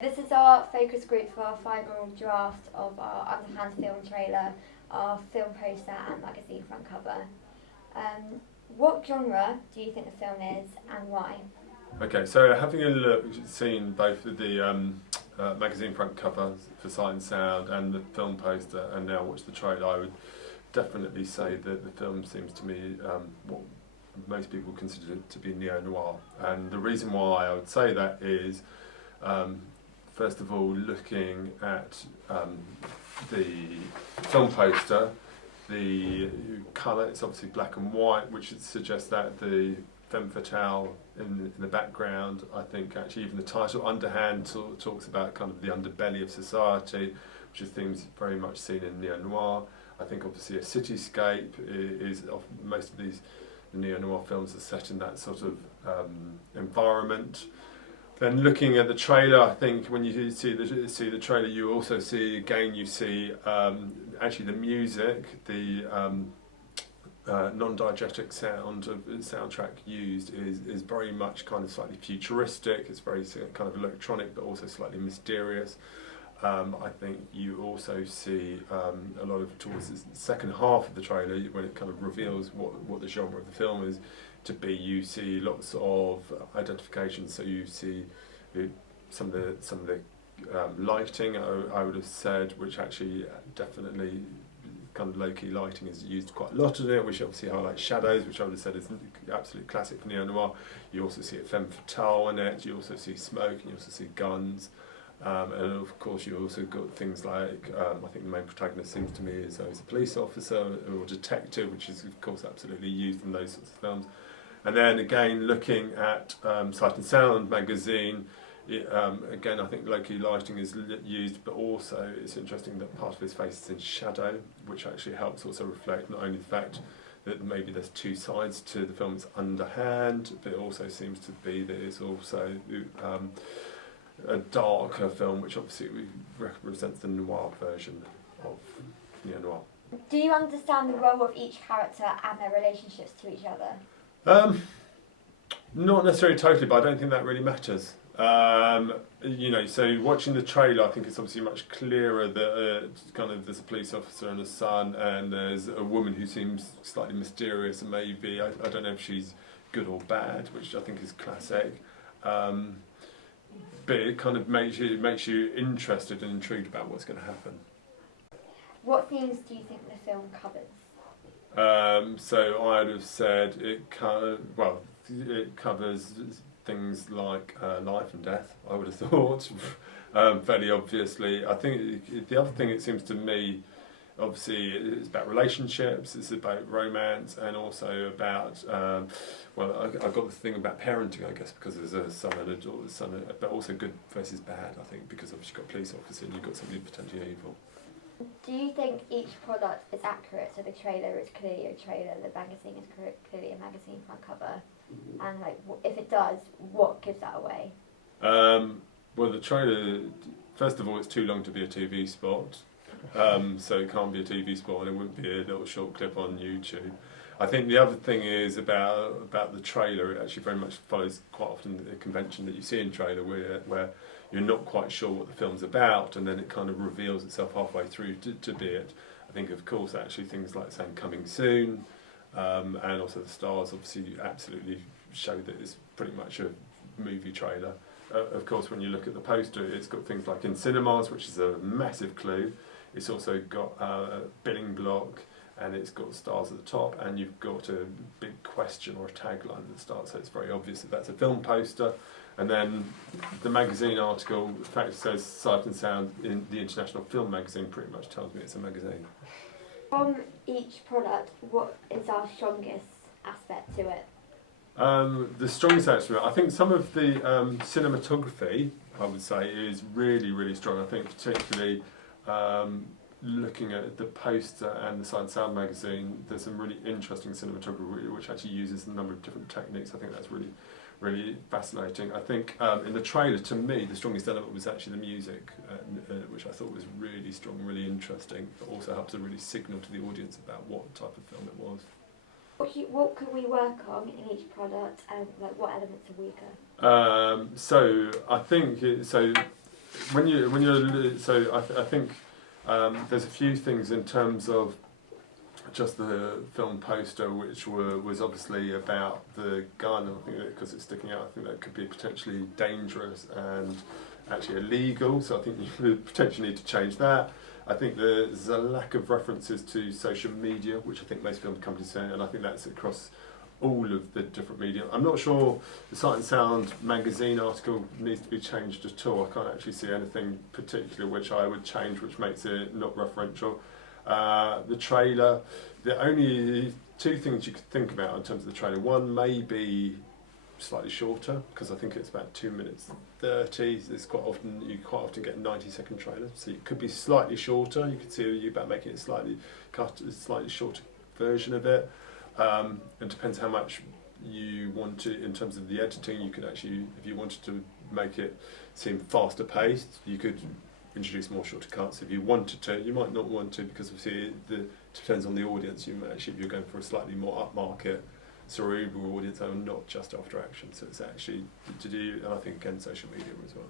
This is our focus group for our final draft of our Underhand film trailer, our film poster and magazine front cover. What genre do you think the film is and why? Okay, so having a look, seen both the magazine front cover for Sight and Sound and the film poster, and now watch the trailer, I would definitely say that the film seems to me what most people consider to be neo-noir. And the reason why I would say that is, first of all, looking at the film poster, the colour, it's obviously black and white, which suggests that the femme fatale in the background. I think actually even the title, Underhand, talks about kind of the underbelly of society, which is themes very much seen in neo-noir. I think obviously a cityscape is most of these neo-noir films are set in that sort of environment. Then looking at the trailer, I think when you see the trailer, you also see again actually the music, the non-diegetic soundtrack used is very much kind of slightly futuristic. It's very kind of electronic, but also slightly mysterious. I think you also see a lot of, towards the second half of the trailer, when it kind of reveals what the genre of the film is to be, you see lots of identifications. So you see some of the lighting, I would have said, which actually definitely kind of low-key lighting is used quite a lot in it, which obviously highlights shadows, which I would have said is absolutely classic for neo-noir. You also see a femme fatale in it, you also see smoke, and you also see guns. And of course you also got things like, I think the main protagonist seems to me is a police officer or detective, which is of course absolutely used in those sorts of films. And then again, looking at Sight and Sound magazine, again I think low-key lighting is used, but also it's interesting that part of his face is in shadow, which actually helps also reflect not only the fact that maybe there's two sides to the film's Underhand, but it also seems to be that it's also a darker film, which obviously represents the noir version of neo-noir. Do you understand the role of each character and their relationships to each other? Not necessarily totally, but I don't think that really matters. So watching the trailer, I think it's obviously much clearer that kind of there's a police officer and a son, and there's a woman who seems slightly mysterious, and maybe I don't know if she's good or bad, which I think is classic. But it kind of makes you interested and intrigued about what's going to happen. What themes do you think the film covers? So I would have said it covers things like life and death, I would have thought, fairly obviously. I think the other thing, it seems to me, obviously it's about relationships, it's about romance, and also about, I've got the thing about parenting, I guess, because there's a son and a daughter, but also good versus bad, I think, because obviously you've got a police officer and you've got somebody potentially evil. Do you think each product is accurate? So the trailer is clearly a trailer, the magazine is clearly a magazine front cover, and like if it does, what gives that away? Well, the trailer, first of all, it's too long to be a TV spot. So it can't be a TV spot, and it wouldn't be a little short clip on YouTube. I think the other thing is about the trailer, it actually very much follows quite often the convention that you see in trailer, where you're not quite sure what the film's about, and then it kind of reveals itself halfway through to be it. I think, of course, actually things like saying coming soon, and also the stars obviously absolutely show that it's pretty much a movie trailer. Of course, when you look at the poster, it's got things like in cinemas, which is a massive clue. It's also got a billing block, and it's got stars at the top, and you've got a big question or a tagline at the start, so it's very obvious that that's a film poster. And then the magazine article, the fact it says Sight and Sound in the International Film Magazine, pretty much tells me it's a magazine. From each product, what is our strongest aspect to it? The strongest aspect, I think some of the cinematography, I would say, is really, really strong. I think particularly looking at the poster and the Sight and Sound magazine, there's some really interesting cinematography which actually uses a number of different techniques. I think that's really, really fascinating. I think in the trailer, to me, the strongest element was actually the music, which I thought was really strong, really interesting, but also helps to really signal to the audience about what type of film it was. What could we work on in each product, and like what elements are weaker? So I think I think there's a few things in terms of just the film poster, which was obviously about the gun. I think because it's sticking out, I think that could be potentially dangerous and actually illegal. So I think you potentially need to change that. I think there's a lack of references to social media, which I think most film companies say, and I think that's across all of the different media. I'm not sure the Sight and Sound magazine article needs to be changed at all. I can't actually see anything particular which I would change, which makes it not referential. The trailer, the only two things you could think about in terms of the trailer, one may be slightly shorter, because I think it's about 2 minutes 30. You quite often get a 90-second trailer, so it could be slightly shorter. You could see you about making it slightly shorter version of it. It depends how much you want to, in terms of the editing. You could actually, if you wanted to make it seem faster paced, you could introduce more shorter cuts. If you wanted to, you might not want to, because obviously it depends on the audience. You might actually, if you're going for a slightly more upmarket, cerebral audience, and not just after action. So it's actually to do, and I think again social media as well.